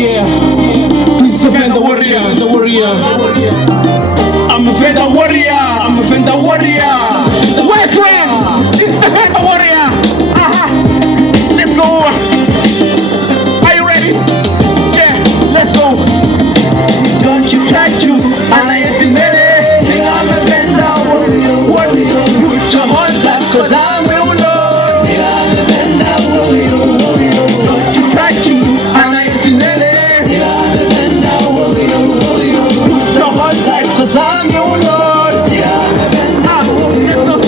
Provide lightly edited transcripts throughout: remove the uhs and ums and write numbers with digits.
Yeah, this is a Fender Warrior. I'm a Fender Warrior. West Wind, this is the Fender Warrior. Let's go. Are you ready? Yeah, let's go. Don't you try to underestimate it. I'm a Fender Warrior. Put your hands up, 'cause I'm your Lord. I'm a Fender Warrior. Don't you try to underestimate it. I'm a Fender Warrior. Put your hands up, 'cause I'm your Lord. I'm a Fender Warrior.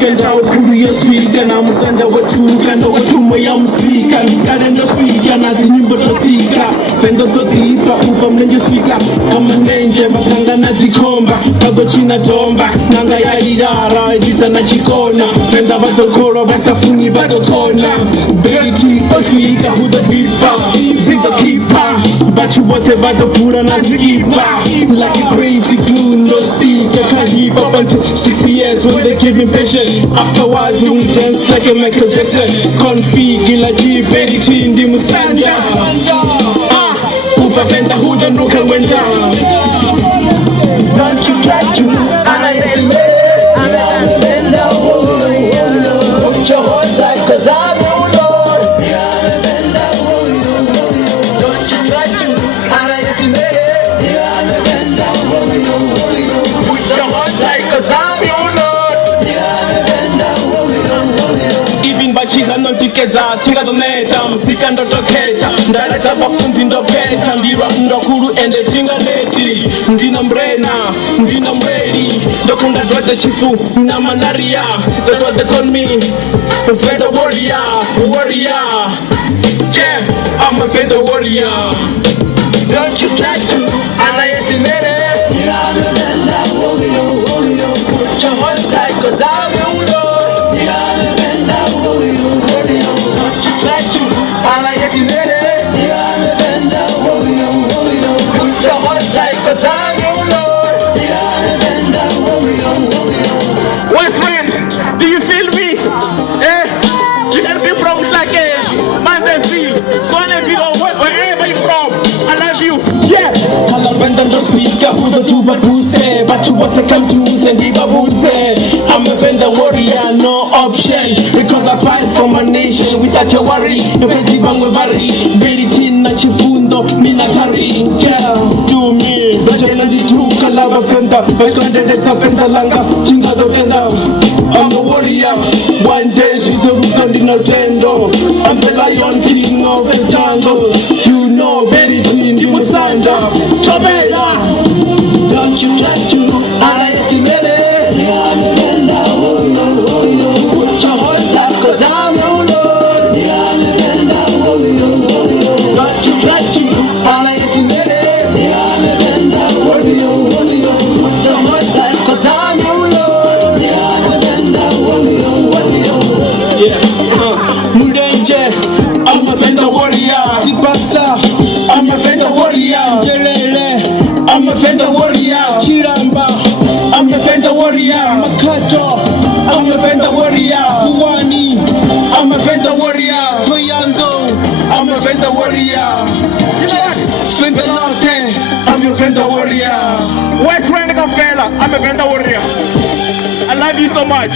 Kanda ukuru ya swika na musanda watu kanda watu moya musika kanda ndo swika na zinyimbo tosika Fender dodipa upa mlenje swika kama nenje makanga na zikomba kago china tomba nanga ya idara edisa na chikona Fender badokoro basafuni badokona Beriti oswika huda bipa Fender keeper Bachu bote badopura na zikipa Like a crazy glue no stick Kahiba until 60 years when they keep impatient Afterwards we will dance like a Michael Jackson Config ila Beriti ndi musanja Ufa Fender huda nuka wenda Don't you try to underestimate it. I'm a Fender Warrior. Put your hands up, 'cause I'm your Lord. I'm a Fender Warrior. Don't you try to underestimate it. I'm a Fender Warrior. Put your hands up, 'cause I'm your Lord. I'm a Fender Warrior. Even bachika nontikeza tika doneta msika ndotoketa ndaleta bafunzi ndopeta ndira ndokuru ende tinga neti ndina mrena ndina mredi ndokunda dwaze chifu na malaria. That's what they call me, Fender Warrior. Yeah, I'm a Fender Warrior. Don't you try to underestimate it. I'm a Fender Warrior. Put your hands up, 'cause I'm your Lord. I'm a Fender Warrior. Don't you try to underestimate it. I'm a Fender Warrior. Put your hands up, 'cause I'm your Lord. I'm a Fender Warrior. West Wind, do you feel me? You can be from like Manzanville, Swaneville, wherever you're from. I love you. Yeah. Kala Fender ndo swika hudo tuba buse bachu wote kamtuse ndiba bute. I'm a Fender Warrior, no option, because I fight for my nation without your worry. Nobody bangwe bari Beriti na chifundo mina kari. Yeah, do me bajana di tu kala Fender bakande de Fender langa chinga do tenda. I'm a warrior, one day she do kandina tendo. I'm the lion king of the jungle. You know Beriti ndi musanda Tobela. Don't you try to underestimate it. I'm a Fender Warrior. Put your hands up, 'cause I'm your Lord. I'm a Fender Warrior. Don't you try to underestimate it. I'm a Fender Warrior. Put your hands up, 'cause I'm your Lord. I'm a Fender Warrior. Yeah, Mudenje, I'm a Fender Warrior. Sipasa, I'm a Fender Warrior. Jelele, I'm a Fender Warrior. Chiramba, I'm a Fender Warrior. Makato, I'm a Fender Warrior. Fuwani, I'm a Fender Warrior. Toyango, I'm a Fender Warrior. Fender Norte, I'm your Fender Warrior. West Wind Kapela, I'm a Fender Warrior. I love you so much.